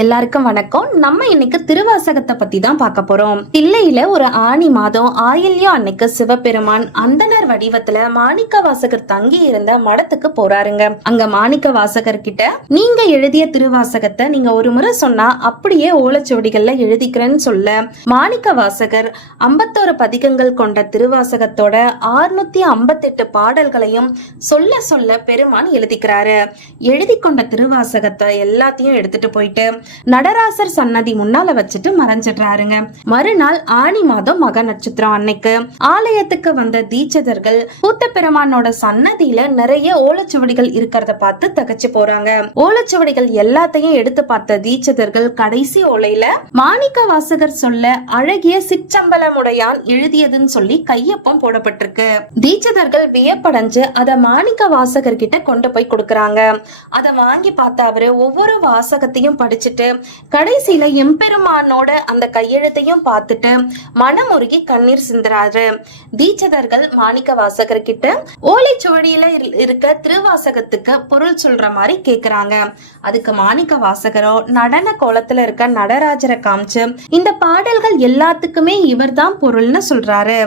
எல்லாருக்கும் வணக்கம். நம்ம இன்னைக்கு திருவாசகத்தை பத்தி தான் பார்க்க போறோம். தில்லையில ஒரு ஆனி மாதம் ஆயில்யம் அன்னைக்கு சிவபெருமான் அந்தனர் வடிவத்துல மாணிக்க வாசகர் தங்கி இருந்த மடத்துக்கு போறாருங்க. அங்க மாணிக்க வாசகர் கிட்ட நீங்க எழுதிய திருவாசகத்தை நீங்க ஒரு முறை சொன்னா அப்படியே ஓலைச்சுவடிகள்ல எழுதிக்கிறேன்னு சொல்ல மாணிக்க வாசகர் 51 பதிகங்கள் கொண்ட திருவாசகத்தோட 658 பாடல்களையும் சொல்ல சொல்ல பெருமான் எழுதிக்கிறாரு. எழுதி கொண்ட திருவாசகத்தை எல்லாத்தையும் எடுத்துட்டு போயிட்டு நடராசர் சன்னதி முன்னால வச்சுட்டு மறைஞ்சிடுறாருங்க. மறுநாள் ஆனி மாதம் மக நட்சத்திரம் அன்னைக்கு ஆலயத்துக்கு வந்த தீட்சிதர்கள் கூத்த பெருமானோட சன்னதியில நிறைய ஓலைச்சுவடிகள் இருக்கிறத பார்த்து தகச்சு போறாங்க. ஓலைச்சுவடிகள் எல்லாத்தையும் எடுத்து பார்த்த தீட்சிதர்கள் கடைசி ஓலையில மாணிக்க வாசகர் சொல்ல அழகிய சிற்றம்பலமுடையான் எழுதியதுன்னு சொல்லி கையொப்பம் போடப்பட்டிருக்கு. தீட்சிதர்கள் வியப்படைஞ்சு அத மாணிக்க வாசகர் கிட்ட கொண்டு போய் கொடுக்கறாங்க. அத வாங்கி பார்த்த அவரு ஒவ்வொரு வாசகத்தையும் படிச்சுட்டு கடைசியில எம்பெருமானோட அந்த கையெழுத்தையும் பார்த்துட்டு மனமுருகி கண்ணீர் சிந்துறாரு. தீட்சிதர்கள் மாணிக்க வாசகர் கிட்ட ஓலைச்சுவடியில இருக்க திருவாசகத்துக்கு பொருள் சொல்ற மாதிரி கேக்குறாங்க. அதுக்கு மாணிக்க வாசகரோ நடன கோலத்துல இருக்க நடராஜரை காமிச்சு இந்த பாடல்கள் எல்லாத்துக்குமே இவர்தான் பொருள்னு சொல்றாரு.